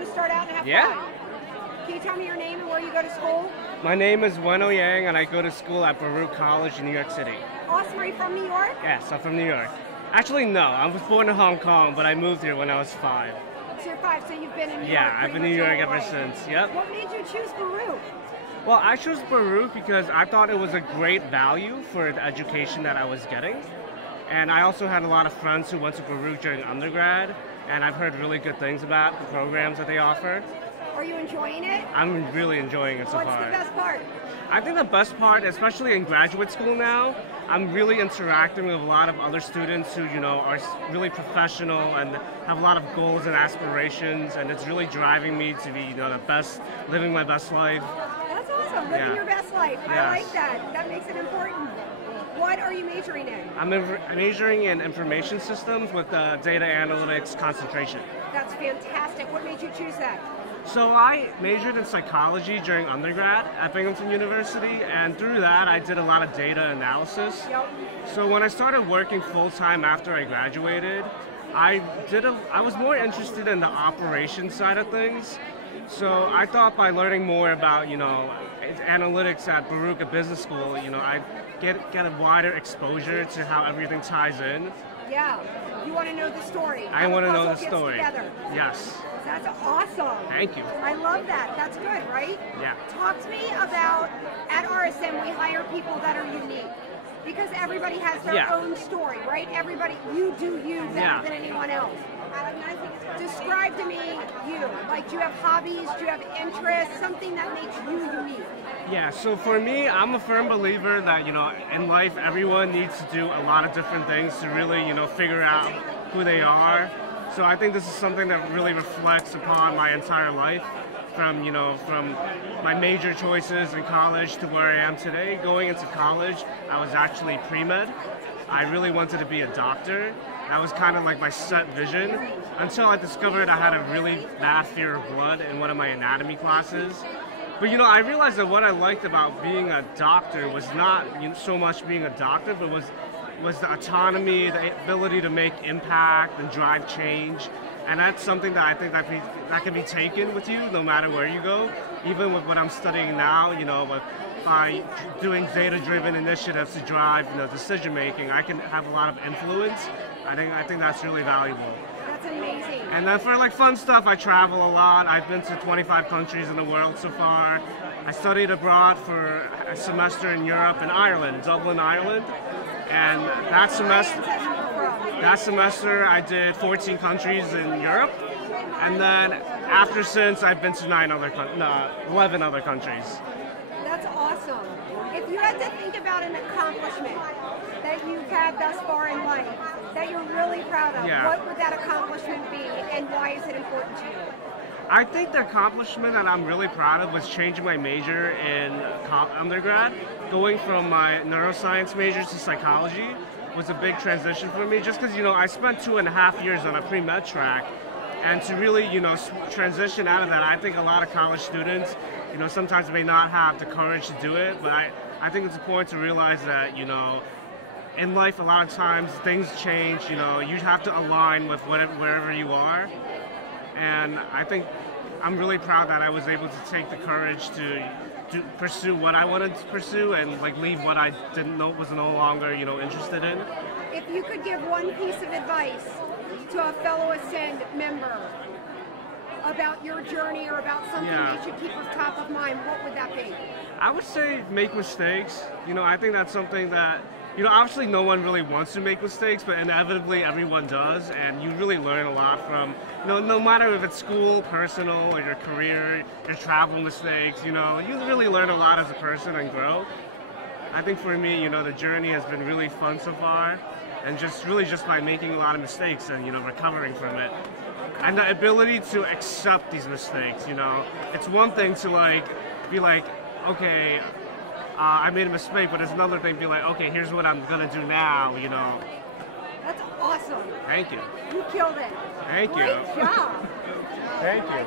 want to start out and have Yeah. fun? Can you tell me your name and where you go to school? My name is Weno Yang, and I go to school at Baruch College in New York City. Awesome. Are you from New York? Yes, I'm from New York. Actually, no. I was born in Hong Kong, but I moved here when I was 5. So you're 5, so you've been in New York. Yeah, I've been in New York ever since. Yep. What made you choose Baruch? Well, I chose Baruch because I thought it was a great value for the education that I was getting. And I also had a lot of friends who went to Baruch during undergrad, and I've heard really good things about the programs that they offer. Are you enjoying it? I'm really enjoying it so far. What's the best part? I think the best part, especially in graduate school now, I'm really interacting with a lot of other students who, are really professional and have a lot of goals and aspirations, and it's really driving me to be, the best, living my best life. That's awesome. Living Yeah. your best life. I Yes. like that. That makes it important. What are you majoring in? I'm majoring in information systems with data analytics concentration. That's fantastic. What made you choose that? So I majored in psychology during undergrad at Binghamton University, and through that I did a lot of data analysis. Yep. So when I started working full-time after I graduated, I was more interested in the operations side of things. So I thought by learning more about, analytics at Baruch Business School, I get a wider exposure to how everything ties in. Yeah. You want to know the story. I want to know the story. Together. Yes. That's awesome. Thank you. I love that. That's good, right? Yeah. Talk to me about, at RSM, we hire people that are unique. Because everybody has their Yeah. own story, right? Everybody, you do you better Yeah. than anyone else. Describe to me you. Like, do you have hobbies? Do you have interests? Something that makes you unique. Yeah, so for me, I'm a firm believer that, in life, everyone needs to do a lot of different things to really, figure out who they are. So I think this is something that really reflects upon my entire life, from my major choices in college to where I am today. Going into college, I was actually pre-med. I really wanted to be a doctor. That was kind of like my set vision, until I discovered I had a really bad fear of blood in one of my anatomy classes. But I realized that what I liked about being a doctor was not so much being a doctor, but was the autonomy, the ability to make impact and drive change. And that's something that I think that can be taken with you no matter where you go. Even with what I'm studying now, by doing data-driven initiatives to drive decision making, I can have a lot of influence. I think that's really valuable. That's amazing. And then for fun stuff, I travel a lot. I've been to 25 countries in the world so far. I studied abroad for a semester in Europe and Ireland, Dublin, Ireland. And that semester I did 14 countries in Europe. And then since I've been to 11 other countries. That's awesome. If you had to think about an accomplishment that you've had thus far in life that you're really proud of, Yeah. what would that accomplishment be, and why is it important to you? I think the accomplishment that I'm really proud of was changing my major in undergrad. Going from my neuroscience major to psychology was a big transition for me, just because, I spent 2.5 years on a pre-med track, and to really, transition out of that, I think a lot of college students, sometimes may not have the courage to do it, but I think it's important to realize that, in life, a lot of times things change. You have to align with wherever you are, and I think I'm really proud that I was able to take the courage to pursue what I wanted to pursue and leave what I was no longer interested in. If you could give one piece of advice to a fellow Ascend member about your journey or about something they should keep top of mind, what would that be? I would say make mistakes. I think that's something that, obviously no one really wants to make mistakes, but inevitably everyone does, and you really learn a lot from, no matter if it's school, personal, or your career, your travel mistakes, you really learn a lot as a person and grow. I think for me, the journey has been really fun so far, and just by making a lot of mistakes and, recovering from it. And the ability to accept these mistakes, it's one thing to be like, okay, I made a mistake, but it's another thing to be like, okay, here's what I'm gonna do now, That's awesome. Thank you. You killed it. Thank you. Great job. Thank you.